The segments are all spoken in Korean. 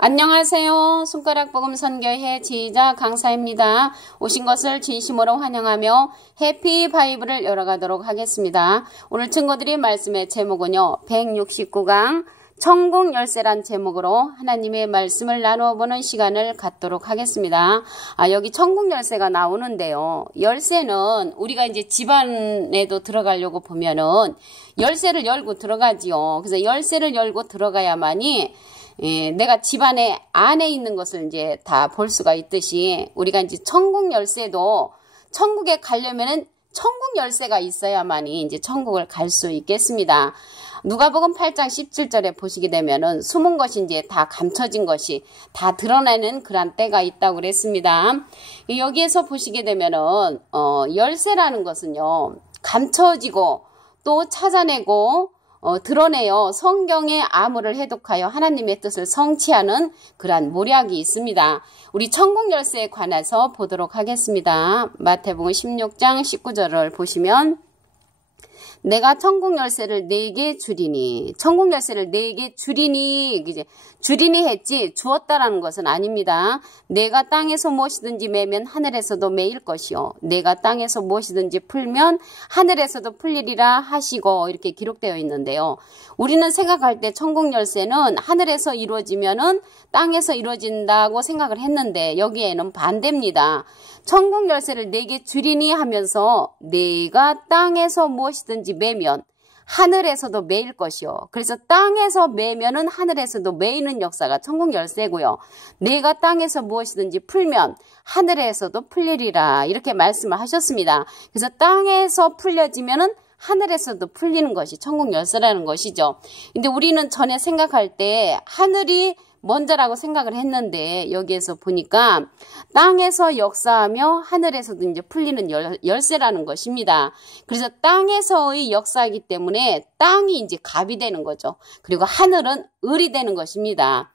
안녕하세요. 손가락 복음 선교회 지휘자 강사입니다. 오신 것을 진심으로 환영하며 해피 바이블을 열어가도록 하겠습니다. 오늘 친구들이 말씀의 제목은요, 169강 천국 열쇠란 제목으로 하나님의 말씀을 나누어 보는 시간을 갖도록 하겠습니다. 여기 천국 열쇠가 나오는데요. 열쇠는 우리가 이제 집안에도 들어가려고 보면은 열쇠를 열고 들어가지요. 그래서 열쇠를 열고 들어가야만이 내가 집안에 안에 있는 것을 이제 다 볼 수가 있듯이 우리가 이제 천국 열쇠도 천국에 가려면은 천국 열쇠가 있어야만이 이제 천국을 갈 수 있겠습니다. 누가복음 8장 17절에 보시게 되면은 숨은 것이 이제 다 감춰진 것이 다 드러나는 그런 때가 있다고 그랬습니다. 여기에서 보시게 되면은 열쇠라는 것은요, 감춰지고 또 찾아내고 드러내어 성경의 암호를 해독하여 하나님의 뜻을 성취하는 그러한 모략이 있습니다. 우리 천국 열쇠에 관해서 보도록 하겠습니다. 마태복음 16장 19절을 보시면 내가 천국 열쇠를 네게 주리니, 천국 열쇠를 네게 주리니, 이제 주리니 했지 주었다라는 것은 아닙니다. 내가 땅에서 무엇이든지 매면 하늘에서도 매일 것이요, 내가 땅에서 무엇이든지 풀면 하늘에서도 풀리리라 하시고, 이렇게 기록되어 있는데요. 우리는 생각할 때 천국 열쇠는 하늘에서 이루어지면은 땅에서 이루어진다고 생각을 했는데 여기에는 반대입니다. 천국 열쇠를 내게 주리니 하면서 내가 땅에서 무엇이든지 매면 하늘에서도 매일 것이요. 그래서 땅에서 매면은 하늘에서도 매이는 역사가 천국 열쇠고요. 내가 땅에서 무엇이든지 풀면 하늘에서도 풀리리라, 이렇게 말씀을 하셨습니다. 그래서 땅에서 풀려지면은 하늘에서도 풀리는 것이 천국 열쇠라는 것이죠. 근데 우리는 전에 생각할 때 하늘이 먼저라고 생각을 했는데 여기에서 보니까 땅에서 역사하며 하늘에서도 이제 풀리는 열쇠라는 것입니다. 그래서 땅에서의 역사이기 때문에 땅이 이제 갑이 되는 거죠. 그리고 하늘은 을이 되는 것입니다.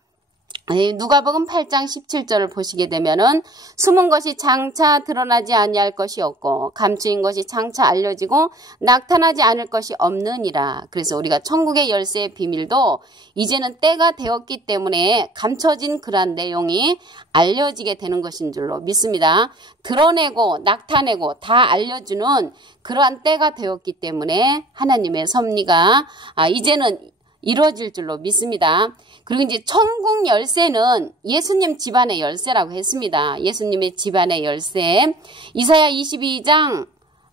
누가복음 8장 17절을 보시게 되면은 숨은 것이 장차 드러나지 아니할 것이 없고 감추인 것이 장차 알려지고 나타나지 않을 것이 없느니라. 그래서 우리가 천국의 열쇠의 비밀도 이제는 때가 되었기 때문에 감춰진 그러한 내용이 알려지게 되는 것인 줄로 믿습니다. 드러내고 나타내고 다 알려주는 그러한 때가 되었기 때문에 하나님의 섭리가 이제는 이루어질 줄로 믿습니다. 그리고 이제 천국 열쇠는 예수님 집안의 열쇠라고 했습니다. 예수님의 집안의 열쇠. 이사야 22장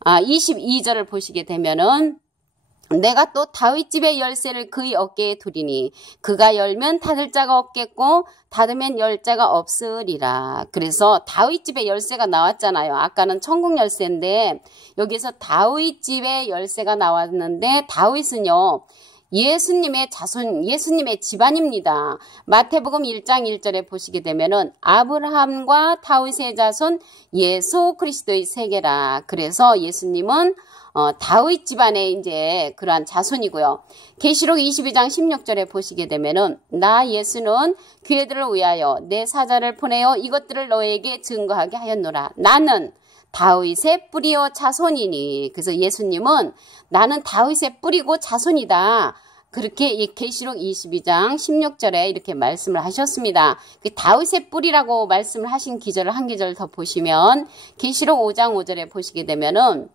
22절을 보시게 되면은 내가 또 다윗 집의 열쇠를 그의 어깨에 두리니 그가 열면 닫을 자가 없겠고 닫으면 열 자가 없으리라. 그래서 다윗 집의 열쇠가 나왔잖아요. 아까는 천국 열쇠인데 여기서 다윗 집의 열쇠가 나왔는데 다윗은요, 예수님의 자손, 예수님의 집안입니다. 마태복음 1장 1절에 보시게 되면은 아브라함과 다윗의 자손 예수 그리스도의 세계라. 그래서 예수님은 다윗 집안의 이제 그러한 자손이고요. 계시록 22장 16절에 보시게 되면은 나 예수는 교회들을 위하여 내 사자를 보내어 이것들을 너에게 증거하게 하였노라. 나는 다윗의 뿌리요 자손이니. 그래서 예수님은 나는 다윗의 뿌리고 자손이다. 그렇게 이 계시록 22장 16절에 이렇게 말씀을 하셨습니다. 그 다윗의 뿌리라고 말씀을 하신 기절을 한 기절 더 보시면 계시록 5장 5절에 보시게 되면은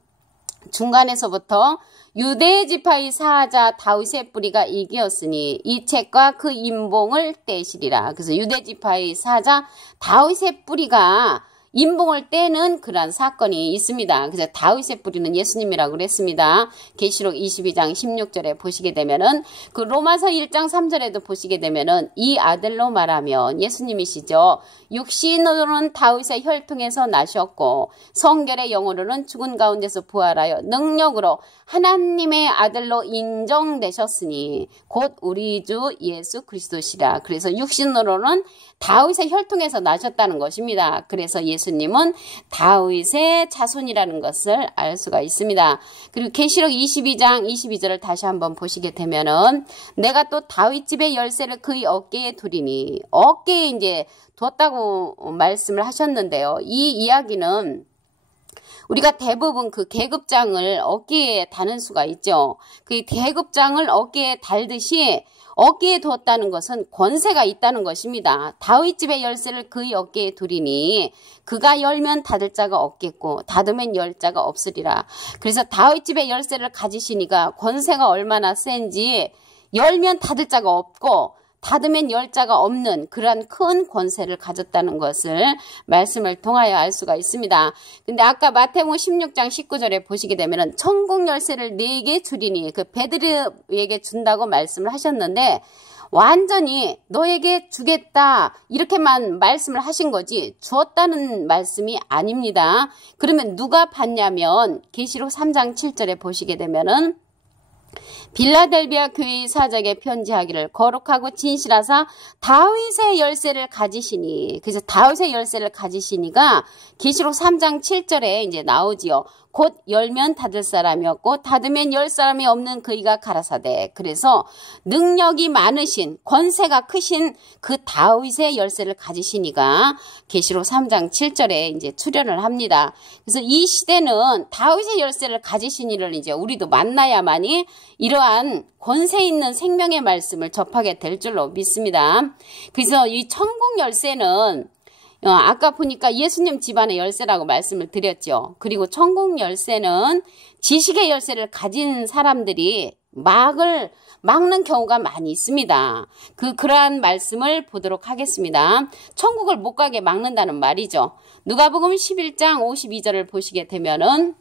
중간에서부터 유대 지파의 사자 다윗의 뿌리가 이기었으니 이 책과 그 임봉을 떼시리라. 그래서 유대 지파의 사자 다윗의 뿌리가 임봉을 떼는 그러한 사건이 있습니다. 그래서 다윗의 뿌리는 예수님이라고 그랬습니다. 계시록 22장 16절에 보시게 되면은 그 로마서 1장 3절에도 보시게 되면은 이 아들로 말하면 예수님이시죠. 육신으로는 다윗의 혈통에서 나셨고 성결의 영으로는 죽은 가운데서 부활하여 능력으로 하나님의 아들로 인정되셨으니 곧 우리 주 예수 그리스도시라. 그래서 육신으로는 다윗의 혈통에서 나셨다는 것입니다. 그래서 예수님은 다윗의 자손이라는 것을 알 수가 있습니다. 그리고 계시록 22장 22절을 다시 한번 보시게 되면은 내가 또 다윗 집의 열쇠를 그의 어깨에 두리니, 어깨에 이제 뒀다고 말씀을 하셨는데요. 이 이야기는 우리가 대부분 그 계급장을 어깨에 다는 수가 있죠. 그 계급장을 어깨에 달듯이 어깨에 두었다는 것은 권세가 있다는 것입니다. 다윗 집의 열쇠를 그의 어깨에 두리니 그가 열면 닫을 자가 없겠고 닫으면 열 자가 없으리라. 그래서 다윗 집의 열쇠를 가지시니까 권세가 얼마나 센지 열면 닫을 자가 없고 닫으면 열 자가 없는 그러한 큰 권세를 가졌다는 것을 말씀을 통하여 알 수가 있습니다. 근데 아까 마태복음 16장 19절에 보시게 되면은 천국 열쇠를 네게 주리니 그 베드로에게 준다고 말씀을 하셨는데 완전히 너에게 주겠다 이렇게만 말씀을 하신 거지 주었다는 말씀이 아닙니다. 그러면 누가 받냐면 계시록 3장 7절에 보시게 되면은 빌라델비아 교회의 사적에 편지하기를 거룩하고 진실하사 다윗의 열쇠를 가지시니 그래서 다윗의 열쇠를 가지시니가 계시록 3장 7절에 이제 나오지요. 곧 열면 닫을 사람이 없고 닫으면 열 사람이 없는 그이가 가라사대. 그래서 능력이 많으신 권세가 크신 그 다윗의 열쇠를 가지시니가 계시록 3장 7절에 이제 출연을 합니다. 그래서 이 시대는 다윗의 열쇠를 가지신 이를 이제 우리도 만나야만이 이러한 권세 있는 생명의 말씀을 접하게 될 줄로 믿습니다. 그래서 이 천국 열쇠는 아까 보니까 예수님 집안의 열쇠라고 말씀을 드렸죠. 그리고 천국 열쇠는 지식의 열쇠를 가진 사람들이 막는 경우가 많이 있습니다. 그러한 말씀을 보도록 하겠습니다. 천국을 못 가게 막는다는 말이죠. 누가복음 11장 52절을 보시게 되면은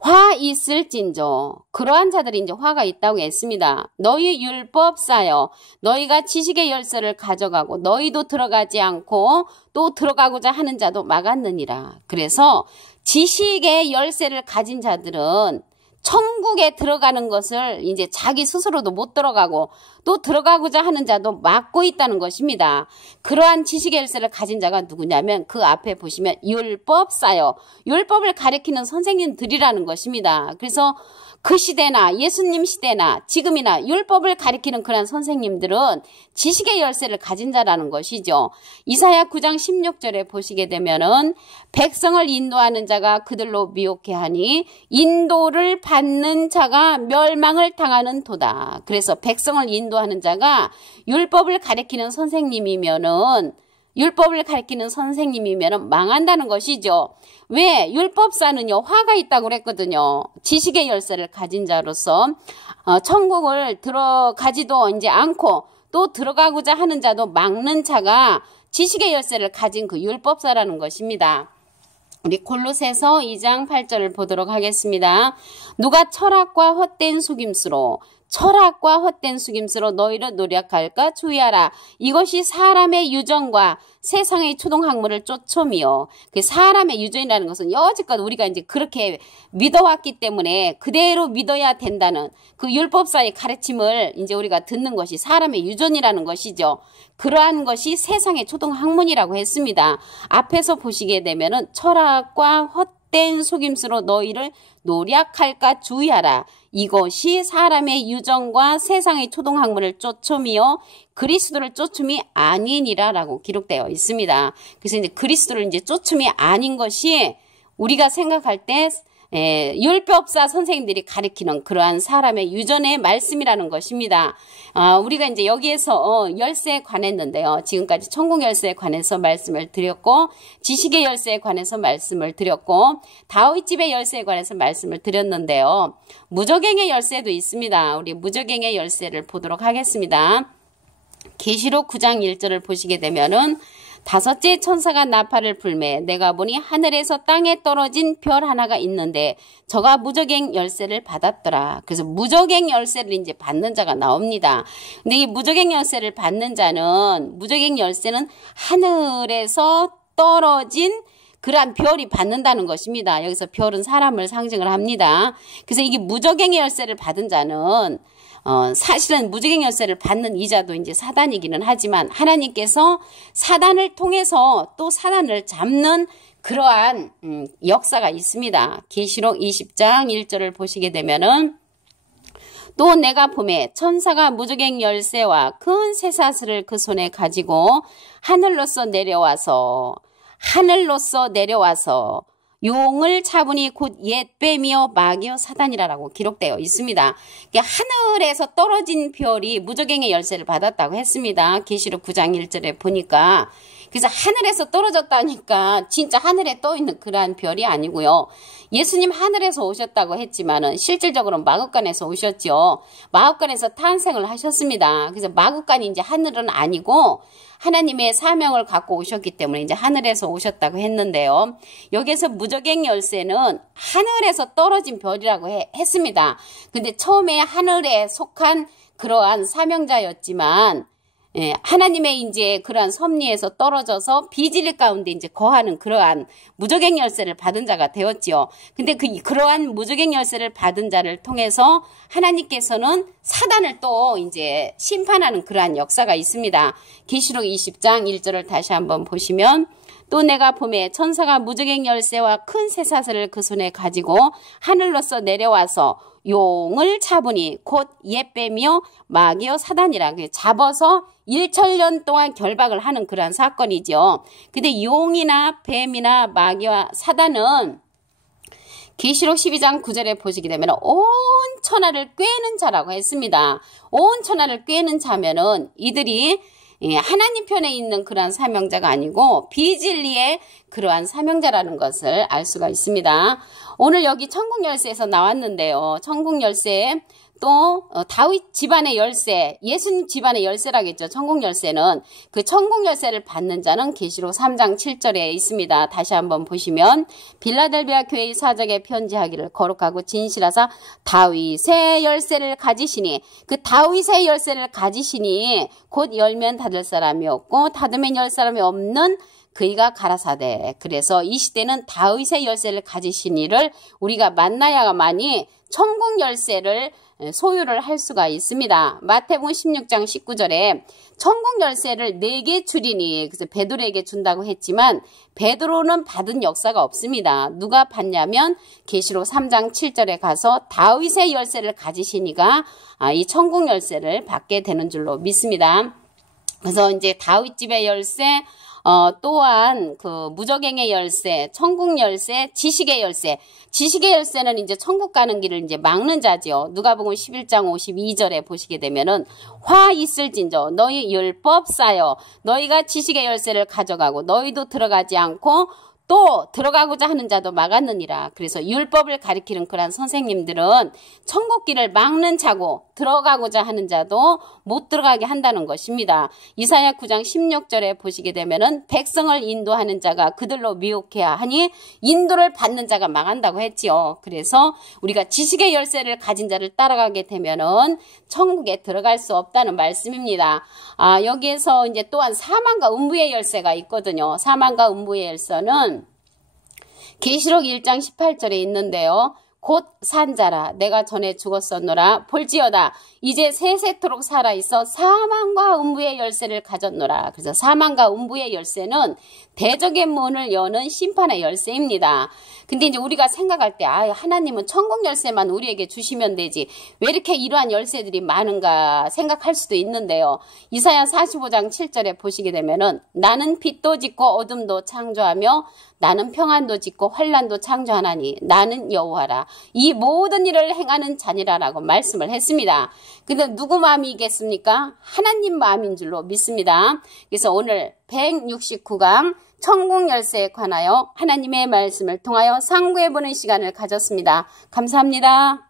화 있을진저 그러한 자들이 이제 화가 있다고 했습니다. 너희 율법사여 너희가 지식의 열쇠를 가져가고 너희도 들어가지 않고 또 들어가고자 하는 자도 막았느니라. 그래서 지식의 열쇠를 가진 자들은 천국에 들어가는 것을 이제 자기 스스로도 못 들어가고 또 들어가고자 하는 자도 막고 있다는 것입니다. 그러한 지식의 열쇠를 가진 자가 누구냐면 그 앞에 보시면 율법사요. 율법을 가리키는 선생님들이라는 것입니다. 그래서 그 시대나 예수님 시대나 지금이나 율법을 가리키는 그런 선생님들은 지식의 열쇠를 가진 자라는 것이죠. 이사야 9장 16절에 보시게 되면은 백성을 인도하는 자가 그들로 미혹해 하니 인도를 받는 자가 멸망을 당하는 도다. 그래서 백성을 인도하는 자가 율법을 가리키는 선생님이면은 망한다는 것이죠. 왜? 율법사는요, 화가 있다고 그랬거든요. 지식의 열쇠를 가진 자로서, 천국을 들어가지도 이제 않고, 또 들어가고자 하는 자도 막는 자가 지식의 열쇠를 가진 그 율법사라는 것입니다. 우리 골로새서 2장 8절을 보도록 하겠습니다. 누가 철학과 헛된 속임수로 너희를 노력할까 주의하라. 이것이 사람의 유전과 세상의 초동학문을 쫓음이요. 그 사람의 유전이라는 것은 여지껏 우리가 이제 그렇게 믿어왔기 때문에 그대로 믿어야 된다는 그 율법사의 가르침을 이제 우리가 듣는 것이 사람의 유전이라는 것이죠. 그러한 것이 세상의 초동학문이라고 했습니다. 앞에서 보시게 되면은 철학과 헛된 속임수로 너희를 노력할까 주의하라. 이것이 사람의 유전과 세상의 초동학문을 쫓음이요 그리스도를 쫓음이 아니니라 라고 기록되어 있습니다. 그래서 이제 그리스도를 이제 쫓음이 아닌 것이 우리가 생각할 때 율법사 선생님들이 가리키는 그러한 사람의 유전의 말씀이라는 것입니다. 우리가 이제 여기에서 열쇠에 관했는데요. 지금까지 천국 열쇠에 관해서 말씀을 드렸고, 지식의 열쇠에 관해서 말씀을 드렸고, 다윗집의 열쇠에 관해서 말씀을 드렸는데요. 무저갱의 열쇠도 있습니다. 우리 무저갱의 열쇠를 보도록 하겠습니다. 계시록 9장 1절을 보시게 되면은 다섯째 천사가 나팔을 불매 내가 보니 하늘에서 땅에 떨어진 별 하나가 있는데 저가 무저갱 열쇠를 받았더라. 그래서 무저갱 열쇠를 이제 받는 자가 나옵니다. 근데 이 무저갱 열쇠를 받는 자는 무저갱 열쇠는 하늘에서 떨어진 그러한 별이 받는다는 것입니다. 여기서 별은 사람을 상징을 합니다. 그래서 이게 무저갱의 열쇠를 받은 자는 사실은 무저갱 열쇠를 받는 이자도 이제 사단이기는 하지만 하나님께서 사단을 통해서 또 사단을 잡는 그러한 역사가 있습니다. 계시록 20장 1절을 보시게 되면은 또 내가 봄에 천사가 무저갱 열쇠와 큰 쇠사슬을 그 손에 가지고 하늘로서 내려와서 용을 차보니 곧 옛뱀이요 마귀요 사단이라고 기록되어 있습니다. 하늘에서 떨어진 별이 무저갱의 열쇠를 받았다고 했습니다. 계시록 9장 1절에 보니까. 그래서 하늘에서 떨어졌다니까 진짜 하늘에 떠 있는 그러한 별이 아니고요. 예수님 하늘에서 오셨다고 했지만은 실질적으로 마구간에서 오셨죠. 마구간에서 탄생을 하셨습니다. 그래서 마구간이 이제 하늘은 아니고 하나님의 사명을 갖고 오셨기 때문에 이제 하늘에서 오셨다고 했는데요. 여기에서 무저갱 열쇠는 하늘에서 떨어진 별이라고 했습니다. 근데 처음에 하늘에 속한 그러한 사명자였지만 하나님의 이제 그러한 섭리에서 떨어져서 비진리 가운데 이제 거하는 그러한 무저갱 열쇠를 받은 자가 되었지요. 근데 그러한 무저갱 열쇠를 받은 자를 통해서 하나님께서는 사단을 또 이제 심판하는 그러한 역사가 있습니다. 계시록 20장 1절을 다시 한번 보시면 또 내가 봄에 천사가 무저갱 열쇠와 큰 쇠사슬을 그 손에 가지고 하늘로서 내려와서 용을 차보니 곧 옛뱀이요 마귀요 사단이라 잡아서 1천년 동안 결박을 하는 그러한 사건이죠. 근데 용이나 뱀이나 마귀와 사단은 계시록 12장 9절에 보시게 되면 온 천하를 꿰는 자라고 했습니다. 온 천하를 꿰는 자면은 이들이 하나님 편에 있는 그러한 사명자가 아니고 비진리의 그러한 사명자라는 것을 알 수가 있습니다. 오늘 여기 천국 열쇠에서 나왔는데요. 천국 열쇠에 또 다윗 집안의 열쇠, 예수님 집안의 열쇠라겠죠. 천국 열쇠는 그 천국 열쇠를 받는 자는 계시록 3장 7절에 있습니다. 다시 한번 보시면 빌라델비아 교회의 사적에 편지하기를 거룩하고 진실하사 다윗의 열쇠를 가지시니 그 다윗의 열쇠를 가지시니 곧 열면 닫을 사람이 없고 닫으면 열 사람이 없는 그이가 가라사대. 그래서 이 시대는 다윗의 열쇠를 가지신 이를 우리가 만나야만이 천국 열쇠를 소유를 할 수가 있습니다. 마태복음 16장 19절에 천국 열쇠를 4개 주리니 그래서 베드로에게 준다고 했지만 베드로는 받은 역사가 없습니다. 누가 받냐면 계시록 3장 7절에 가서 다윗의 열쇠를 가지신 이가 이 천국 열쇠를 받게 되는 줄로 믿습니다. 그래서 이제 다윗 집의 열쇠 또한 그 무저갱의 열쇠, 천국 열쇠, 지식의 열쇠. 지식의 열쇠는 이제 천국 가는 길을 이제 막는 자지요. 누가복음 11장 52절에 보시게 되면은 화 있을진저 너희 율법 쌓여 너희가 지식의 열쇠를 가져가고 너희도 들어가지 않고 또 들어가고자 하는 자도 막았느니라. 그래서 율법을 가리키는 그런 선생님들은 천국길을 막는 자고 들어가고자 하는 자도 못 들어가게 한다는 것입니다. 이사야 9장 16절에 보시게 되면은 백성을 인도하는 자가 그들로 미혹해야 하니 인도를 받는 자가 망한다고 했지요. 그래서 우리가 지식의 열쇠를 가진 자를 따라가게 되면은 천국에 들어갈 수 없다는 말씀입니다. 여기에서 이제 또한 사망과 음부의 열쇠가 있거든요. 사망과 음부의 열쇠는 계시록 1장 18절에 있는데요. 곧 산자라 내가 전에 죽었었노라 볼지어다 이제 세세토록 살아있어 사망과 음부의 열쇠를 가졌노라. 그래서 사망과 음부의 열쇠는 대적의 문을 여는 심판의 열쇠입니다. 근데 이제 우리가 생각할 때 하나님은 천국 열쇠만 우리에게 주시면 되지 왜 이렇게 이러한 열쇠들이 많은가 생각할 수도 있는데요. 이사야 45장 7절에 보시게 되면은 나는 빛도 짓고 어둠도 창조하며 나는 평안도 짓고 환란도 창조하나니 나는 여호와라. 이 모든 일을 행하는 자니라라고 말씀을 했습니다. 근데 누구 마음이겠습니까? 하나님 마음인 줄로 믿습니다. 그래서 오늘 169강 천국 열쇠에 관하여 하나님의 말씀을 통하여 상고해보는 시간을 가졌습니다. 감사합니다.